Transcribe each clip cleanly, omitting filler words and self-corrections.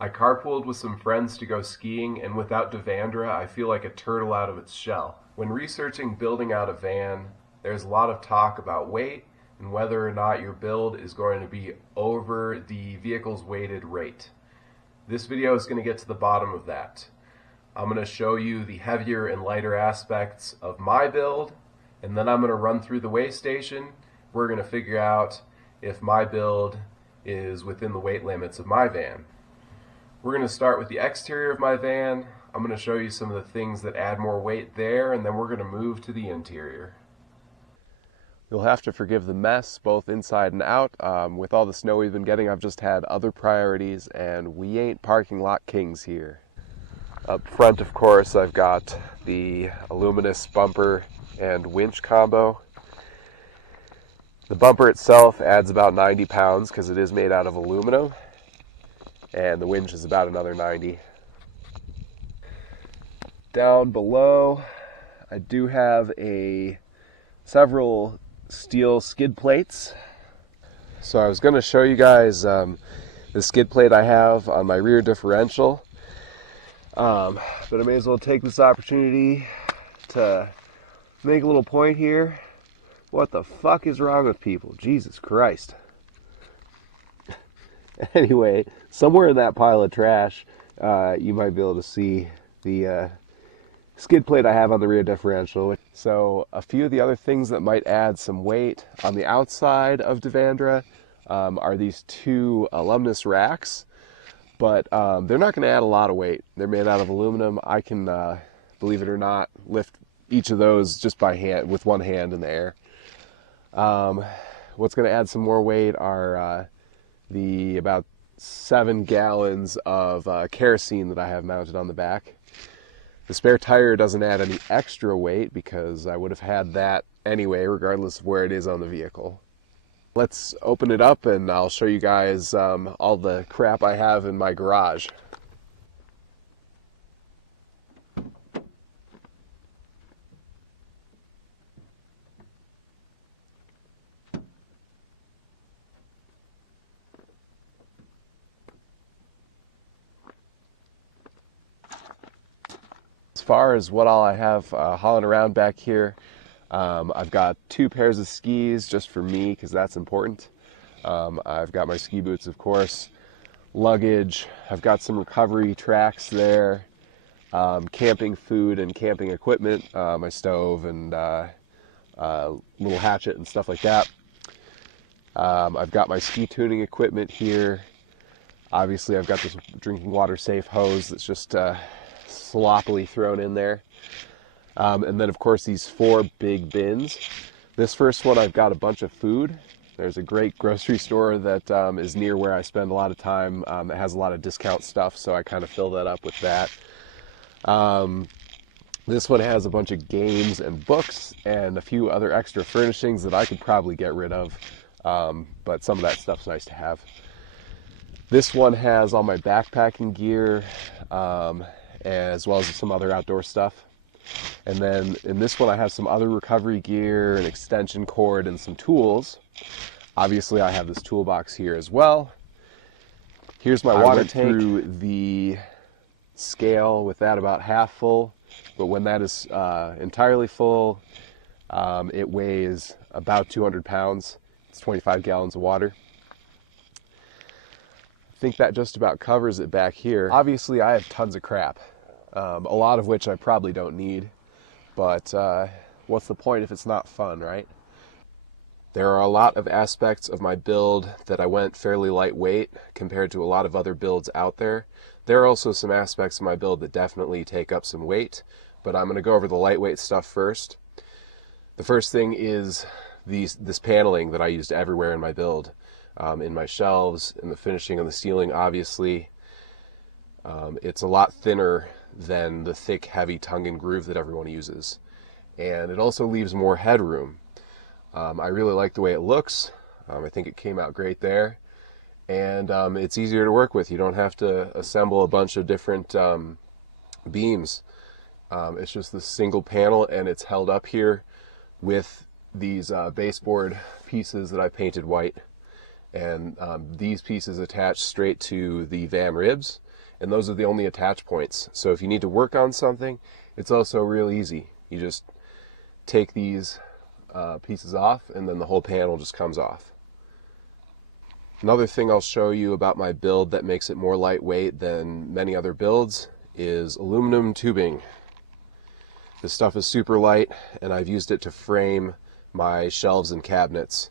I carpooled with some friends to go skiing, and without Devandra, I feel like a turtle out of its shell. When researching building out a van, there's a lot of talk about weight and whether or not your build is going to be over the vehicle's weighted rate. This video is going to get to the bottom of that. I'm going to show you the heavier and lighter aspects of my build, and then I'm going to run through the weigh station. We're going to figure out if my build is within the weight limits of my van. We're going to start with the exterior of my van. I'm going to show you some of the things that add more weight there, and then we're going to move to the interior. You'll have to forgive the mess, both inside and out. With all the snow we've been getting, I've just had other priorities, and we ain't parking lot kings here. Up front, of course, I've got the Aluminous bumper and winch combo. The bumper itself adds about 90 pounds because it is made out of aluminum, and the winch is about another 90. Down below, I do have several steel skid plates. So I was going to show you guys the skid plate I have on my rear differential, but I may as well take this opportunity to make a little point here. What the fuck is wrong with people? Jesus Christ. Anyway, somewhere in that pile of trash, you might be able to see the skid plate I have on the rear differential. So a few of the other things that might add some weight on the outside of Devandra are these two alumnus racks, but they're not going to add a lot of weight. They're made out of aluminum. I can, believe it or not, lift each of those just by hand, with one hand in the air. What's going to add some more weight are the about 7 gallons of kerosene that I have mounted on the back. The spare tire doesn't add any extra weight because I would have had that anyway, regardless of where it is on the vehicle. Let's open it up and I'll show you guys all the crap I have in my garage. As far as what all I have hauling around back here, I've got 2 pairs of skis just for me because that's important. I've got my ski boots, of course, luggage. I've got some recovery tracks there, camping food and camping equipment, my stove and little hatchet and stuff like that. I've got my ski tuning equipment here. Obviously, I've got this drinking water safe hose that's just sloppily thrown in there. And then, of course, these 4 big bins. This first one, I've got a bunch of food. There's a great grocery store that is near where I spend a lot of time that has a lot of discount stuff, so I kind of fill that up with that. This one has a bunch of games and books and a few other extra furnishings that I could probably get rid of, but some of that stuff's nice to have. This one has all my backpacking gear, as well as some other outdoor stuff. And then in this one I have some other recovery gear, an extension cord, and some tools. Obviously I have this toolbox here as well. Here's my water tank. I went through the scale with that about half full, but when that is entirely full, it weighs about 200 pounds. It's 25 gallons of water. I think that just about covers it back here. Obviously I have tons of crap, a lot of which I probably don't need, but what's the point if it's not fun, right? There are a lot of aspects of my build that I went fairly lightweight compared to a lot of other builds out there. There are also some aspects of my build that definitely take up some weight, but I'm going to go over the lightweight stuff first. The first thing is this paneling that I used everywhere in my build. In my shelves, in the finishing on the ceiling, obviously. It's a lot thinner than the thick, heavy tongue and groove that everyone uses. And it also leaves more headroom. I really like the way it looks. I think it came out great there. And it's easier to work with. You don't have to assemble a bunch of different beams. It's just this single panel, and it's held up here with these baseboard pieces that I painted white. And these pieces attach straight to the van ribs. and those are the only attach points. So if you need to work on something, it's also real easy. You just take these pieces off, and then the whole panel just comes off. Another thing I'll show you about my build that makes it more lightweight than many other builds is aluminum tubing. This stuff is super light, and I've used it to frame my shelves and cabinets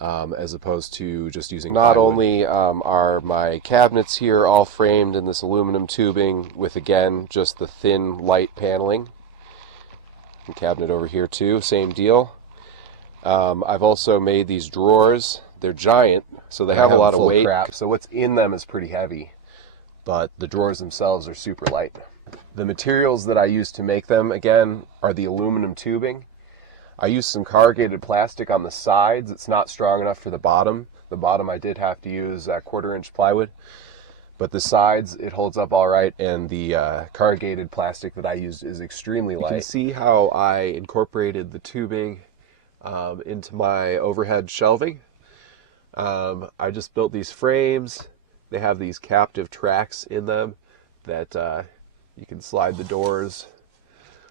as opposed to just using plywood. Not only are my cabinets here all framed in this aluminum tubing with, again, just the thin light paneling. And cabinet over here too, same deal. I've also made these drawers. They're giant, so they have a lot of weight. So what's in them is pretty heavy, but the drawers themselves are super light. The materials that I use to make them, again, are the aluminum tubing. I used some corrugated plastic on the sides. It's not strong enough for the bottom. The bottom I did have to use 1/4-inch plywood, but the sides, it holds up all right, and the corrugated plastic that I used is extremely light. You can see how I incorporated the tubing into my overhead shelving. I just built these frames. They have these captive tracks in them that you can slide the doors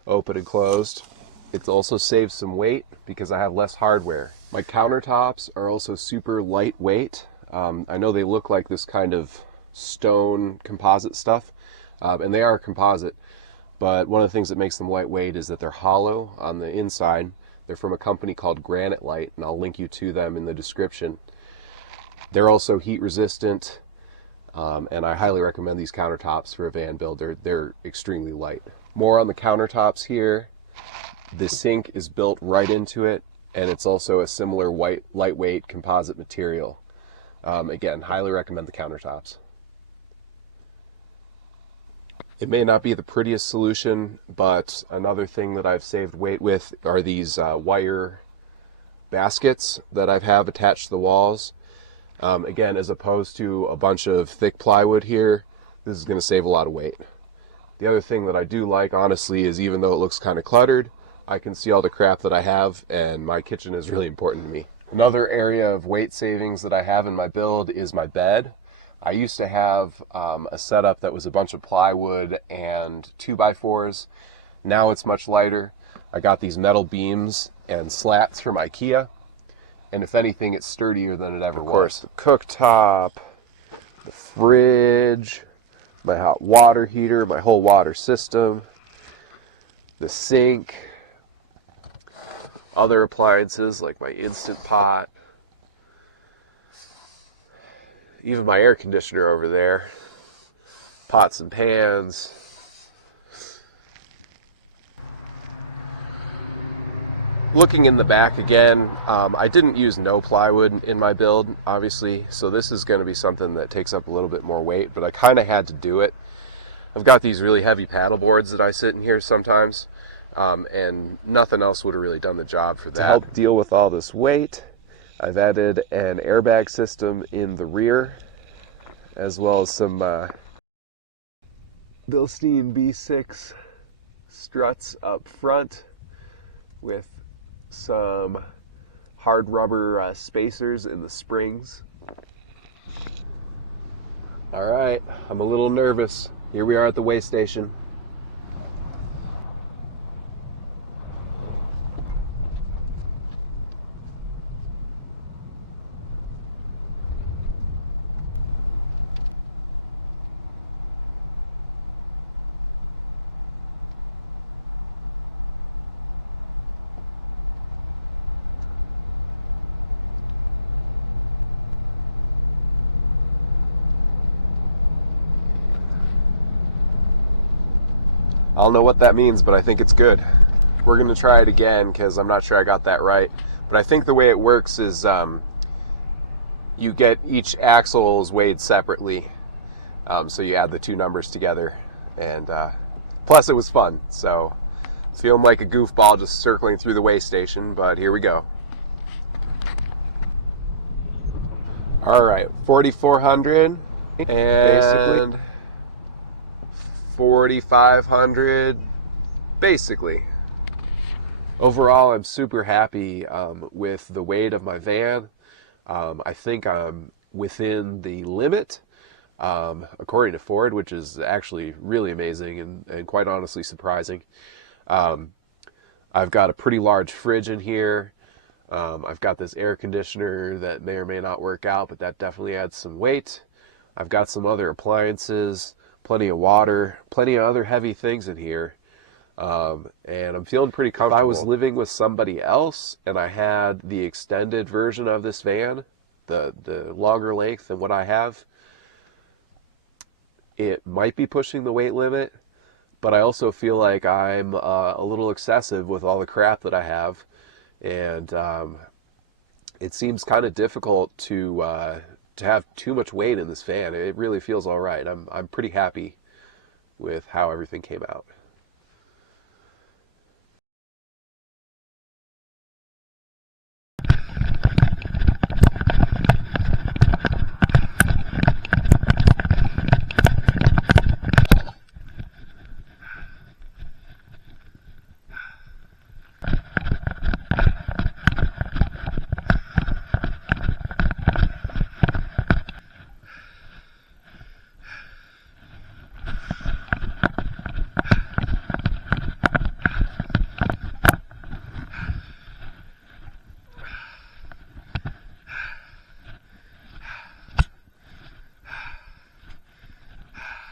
open and closed. It also saves some weight because I have less hardware. My countertops are also super lightweight. I know they look like this kind of stone composite stuff, and they are composite, but one of the things that makes them lightweight is that they're hollow on the inside. They're from a company called Granite Light, and I'll link you to them in the description. They're also heat resistant, and I highly recommend these countertops for a van build. They're extremely light. More on the countertops here. The sink is built right into it, and it's also a similar lightweight composite material. Again, highly recommend the countertops. It may not be the prettiest solution, but another thing that I've saved weight with are these wire baskets that I have attached to the walls. Again, as opposed to a bunch of thick plywood here, this is going to save a lot of weight. The other thing that I do like, honestly, is even though it looks kind of cluttered, I can see all the crap that I have, and my kitchen is really important to me. Another area of weight savings that I have in my build is my bed. I used to have a setup that was a bunch of plywood and 2x4s. Now it's much lighter. I got these metal beams and slats from IKEA, and if anything, it's sturdier than it ever was. Of course, the cooktop, the fridge, my hot water heater, my whole water system, the sink, other appliances like my Instant Pot, even my air conditioner over there, pots and pans. Looking in the back again, I didn't use no plywood in my build, obviously, so this is going to be something that takes up a little bit more weight, but I kind of had to do it. I've got these really heavy paddle boards that I sit in here sometimes, and nothing else would have really done the job for that. To help deal with all this weight, I've added an airbag system in the rear, as well as some Bilstein B6 struts up front with some hard rubber spacers in the springs. All right, I'm a little nervous. Here we are at the weigh station. I don't know what that means, but I think it's good. We're going to try it again because I'm not sure I got that right. But I think the way it works is you get each axle is weighed separately. So you add the two numbers together. And plus it was fun. So feeling like a goofball just circling through the weigh station, but here we go. All right, 4,400 and basically 4,500 basically. Overall, I'm super happy with the weight of my van. I think I'm within the limit. according to Ford, which is actually really amazing and quite honestly surprising. Um, I've got a pretty large fridge in here. I've got this air conditioner that may or may not work out, but that definitely adds some weight. I've got some other appliances, plenty of water, plenty of other heavy things in here. And I'm feeling pretty comfortable. If I was living with somebody else and I had the extended version of this van, the longer length than what I have, it might be pushing the weight limit, but I also feel like I'm a little excessive with all the crap that I have. And it seems kind of difficult to have too much weight in this van. It really feels all right. I'm pretty happy with how everything came out.